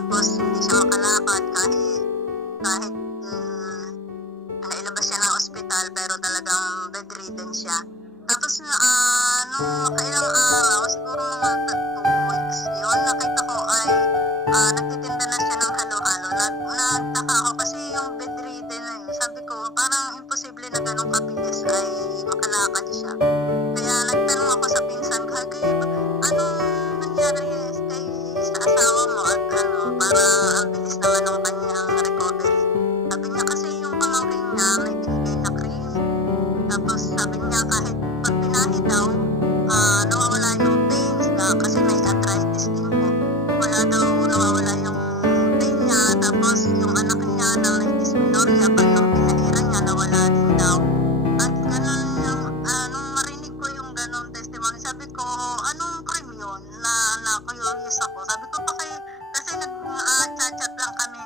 tapos hindi siya makalakad kahit nailabas siya ng ospital pero talagang bedridden siya. Tapos nung nakailang araw, siguro mga 2 weeks yun, nakita ko ay nagtitinda na siya ng halo-halo. Nagtaka ako kasi yung bedridden na yun, sabi ko parang imposible na ganun kabilis ay makalakad siya. Kaya nagtanong ako sa pinsan ko, anong nangyari sa asawa mo at para ang bilis naman ng kanyang recovery. Sabi niya kasi yung pamangkin niya may binigay na cream. Tapos sabi niya kahit pag pinahid daw, nawawala yung pains na kasi may arthritis din po. Wala daw nawawala yung pain niya. Tapos yung anak niya na may dysmenorrhea, pag nung pinahiran niya, nawala din daw. At ganun yung, nung marinig ko yung ganun testimony, sabi ko, anong cream yun? Na-curious ako. Sabi ko pa kayo, kasi nag-chat lang kami.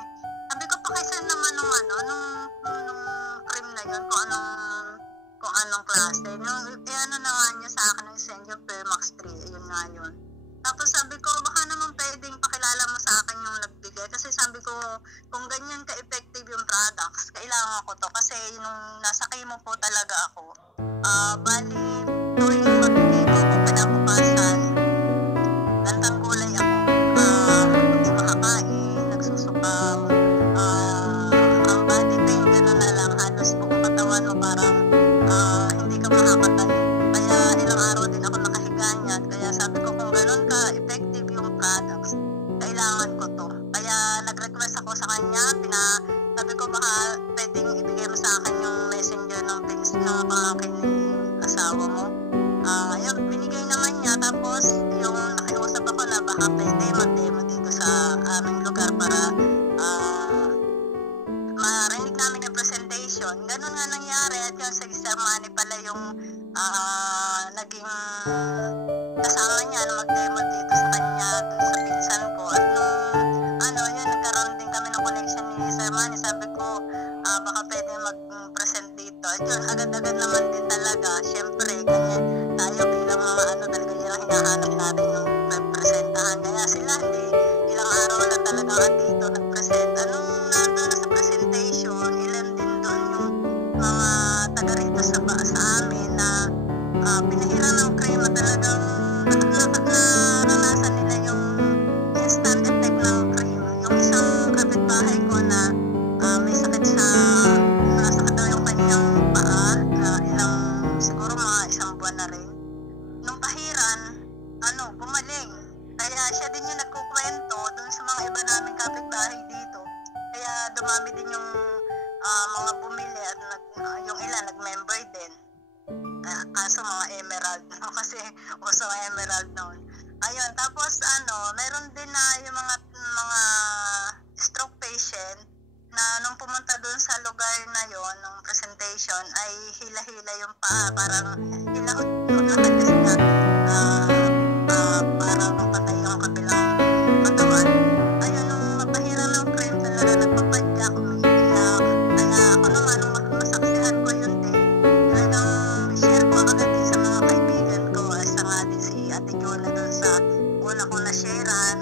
Sabi ko pa kayo naman nung cream na yun, kung anong klase. Ano na nga niya sa akin yung send yung Permax 3, yun nga yun. Tapos sabi ko, baka naman pwedeng pakilala mo sa akin yung nagbigay. Kasi sabi ko, kung ganyan ka-effective yung products, kailangan ko to. Kasi nung nasa chemo po talaga ako, bali, tuwing magbigay ko ako pinabukasan, gantang kulay ako. Hindi makakain, nagsusukam, ang body pain, gano'n na lang. Halos buong katawan mo parang hindi ka makakatayo. Kaya ilang araw din ako nakahiga niyan. Kaya sabi ko kung gano'n ka-effective yung products, kailangan ko to. Kaya nag-request ako sa kanya, sabi ko baka pwedeng ibigay mo sa akin yung messenger ng pins ng pamangkin ni asawa mo. Yun, binigay naman niya. Tapos yung nakiusap ako na baka pwede mag-demo dito sa aming lugar para marinig namin yung presentation. Ganun nga nangyari at yun sa Sir Manny pala yung naging kasama niya na mag-demo dito sa kanya, dun sa pinsan ko. At nung yun, nagkaroon din kami ng connection ni Sir Manny. Sabi ko, baka pwede mag-present dito. At yun, agad-agad naman din talaga. Siyempre, ganyan tayo bilang mga talaga yun ang hinahanap natin yung presentahan. Kaya sila, hindi ilang araw na talaga dito nag-present. Anong nandun na sa presentation, ilan din doon yung mga taga rito sa amin na pinahiran ng cream at talagang naranasan nila yung instant effect ng cream. Yung isang kapitbahay ko na may sakit nasakit daw yung kanyang paa na siguro mga 1 buwan na rin. Nung pahiran, gumaling. Kaya siya din yung nagkukwento dun sa mga iba naming kapitbahay dito. Kaya dumami din yung mga bumili at yung ilan nag-member din. Kaso mga emerald, kasi uso ang emerald noon. Ayun, tapos meron din na yung mga stroke patient na nung pumunta dun sa lugar na yon nung presentation ay hila-hila yung paa, parang hilahot maglakad kasi nga parang patay yung kabilang katawan. Ayun, nung napahiran ng cream talaga nagpapadya, umiiyak. Kaya ako naman nung masaksihan ko yun din, talagang share ko agad din sa mga kaibigan ko. Isa nga din si Ate Jonah dun sa una kong na-sharean.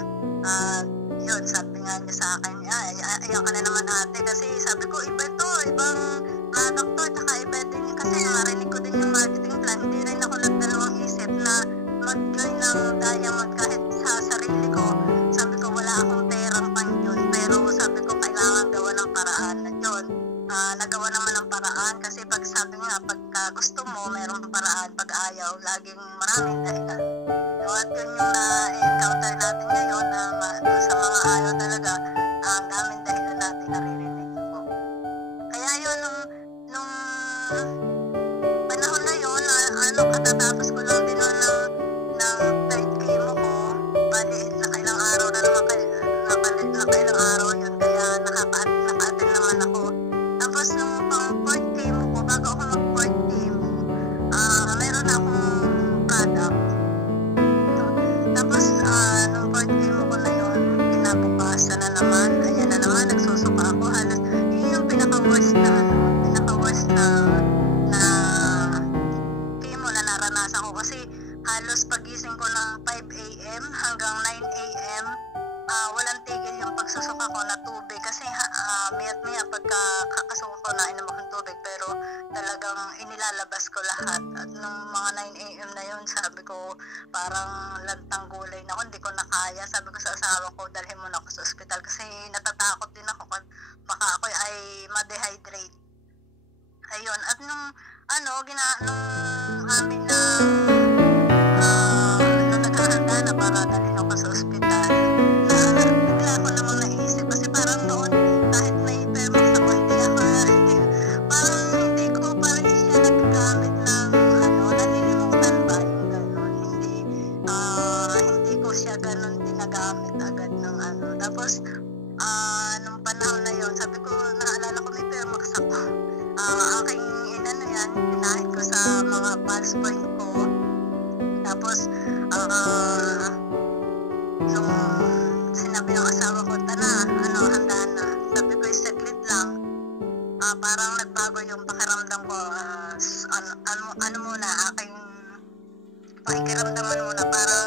Yun, sabi nga niya sa akin, ayan ka na naman ate, kasi sabi ko iba to, ibang product to, tsaka iba din kasi narinig ko din yung marketing plan. Hindi rin ako nagdalawang isip na mag-join ng Diamond kahit sa sarili ko. Sabi ko wala akong perang pang yun, pero sabi ko kailangan gawa ng paraan na yun. Nagawa naman ng paraan kasi pag sabi nga, pagka gusto mo, mayroong paraan. Pag ayaw, laging maraming dahilan. At yun yung na-encounter natin ngayon na sa mga ayaw talaga, ang daming dahilan natin naririnig po. Kaya yun, nung panahon na yun, katatapos ko lang din ng third chemo ko, bali nakailang araw na naman, nakailang araw yun, kaya naka-attend naman ako. Tapos nung pang fourth chemo ko, bago ako mag-fourth chemo, meron akong product. Tapos nung fourth chemo ko na yun, kinabukasan na naman, ayan na naman, nagsusuka ako. Halos yun yung pinaka-worst na chemo na naranasan ko, kasi halos pagising ko ng 5 a.m. hanggang 9 a.m. walang tigil yung pagsusuka ko na tubig kasi mayat maya pagka kakasuka ko na inom akong tubig, pero talagang inilalabas ko lahat. At nung mga 9 a.m. na yun, sabi ko parang lantang gulay na ako, hindi ko na kaya. Sabi ko sa asawa ko, dalhin mo na ako sa ospital kasi natatakot din ako kung baka ako ay ma-dehydrate. Ayun, at nung nung amin na nung naghahanda na para dalhin ako sa ospital, bigla ako namang naisip kasi parang noon kahit may Permax ako, parang siya nagagamit ng nanilimutan ba yung gano'n, hindi ko siya gano'n dinagamit agad ng tapos nung panahon na yon, sabi ko, naalala ko may Permax ako, aking pinahid ko sa mga pulse point ko. Tapos nung sinabi ng asawa ko, tara, handa na. Sabi ko, saglit lang. Parang nagbago yung pakiramdam ko. Muna, aking pakikiramdaman muna. Parang,